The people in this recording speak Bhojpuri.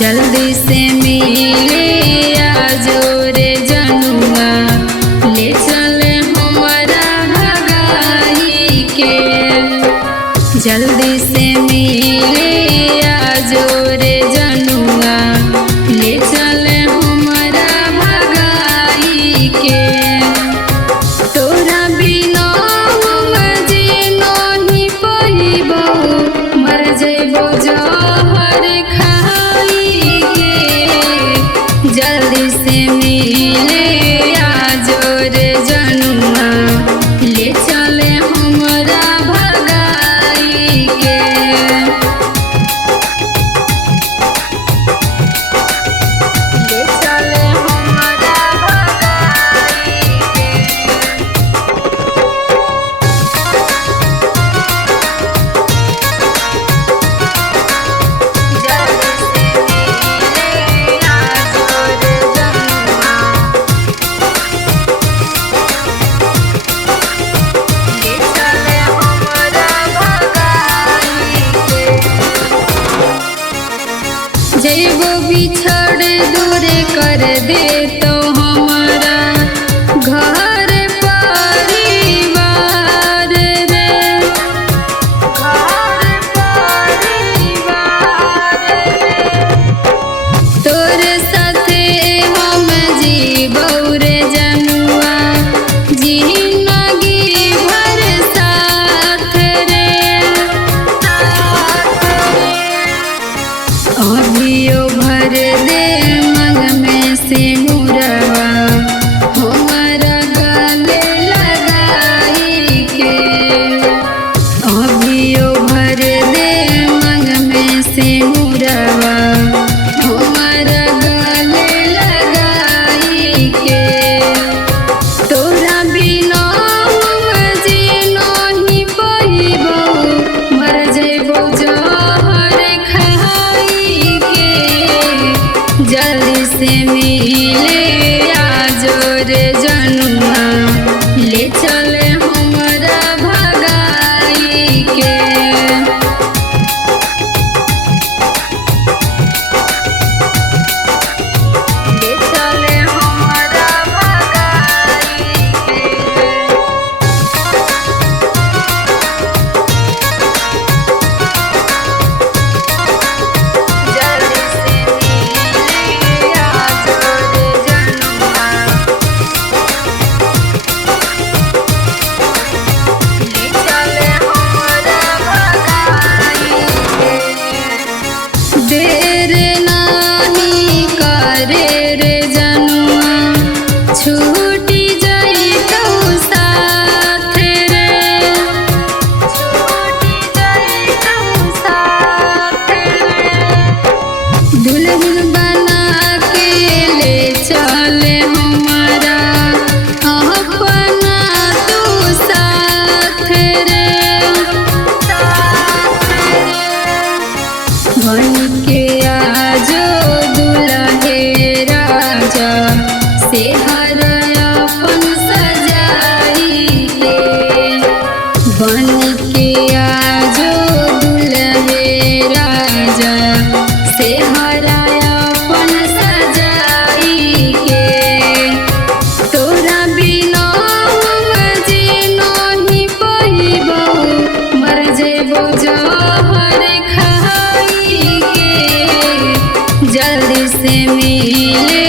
जल्दी से मिले आजो रे जनुआ, ले चले हमारा भगाई के। जल्दी से मिले आजो रे जनुआ, ले चले हमारा भगाई के। तोरा बिना हम जी नहीं पइबो, मर जइबो जहर खाई के। जल्दी से मिले आजो रे जनुआ, ले चले हमरा भगाई के। ले चले हमरा भगाई के। जल्दी से मिले आजो रे जनुआ, ले चले हमरा भगाई के। जइबो बिछड़ दूर कर दे तो हमारा घर परिवार रे, घर परिवार रे। तोरे साथे हम जीबो रे जनुआ, जिंदगी भर साथ रे, साथ रे। अभियो भर दे मन में से नूरवा, हमारा गले लगाई के। अभियो भर दे मन में से नूरवा, हमारा गले लगाई के। तोरा बिना हम जी नहीं पइबो, मर जइबो जहर खाई के। जल्दी से मिले आजो रे जनुआ, ले चले हमरा भगाई के। ले चले हमरा भगाई के। जल्दी से मिले आजो रे जनुआ, ले चले हमरा भगाई के। देर नाही करे रे जनुआ, छूटी जइतौ साथ रे, छूटी जइतौ साथ रे। दुल्हन बना के ले चले हमारा अपना तू साथ रे, साथ रे। बन के आजो दुल्हे राजा, से हर अपन सजाई के। बन के आजो दुल्हे राजा, से हरा अपन सजाई के। तोरा बिना हम जी नहीं पइबो, मर जइबो जहर खाई के। जल्दी से मिले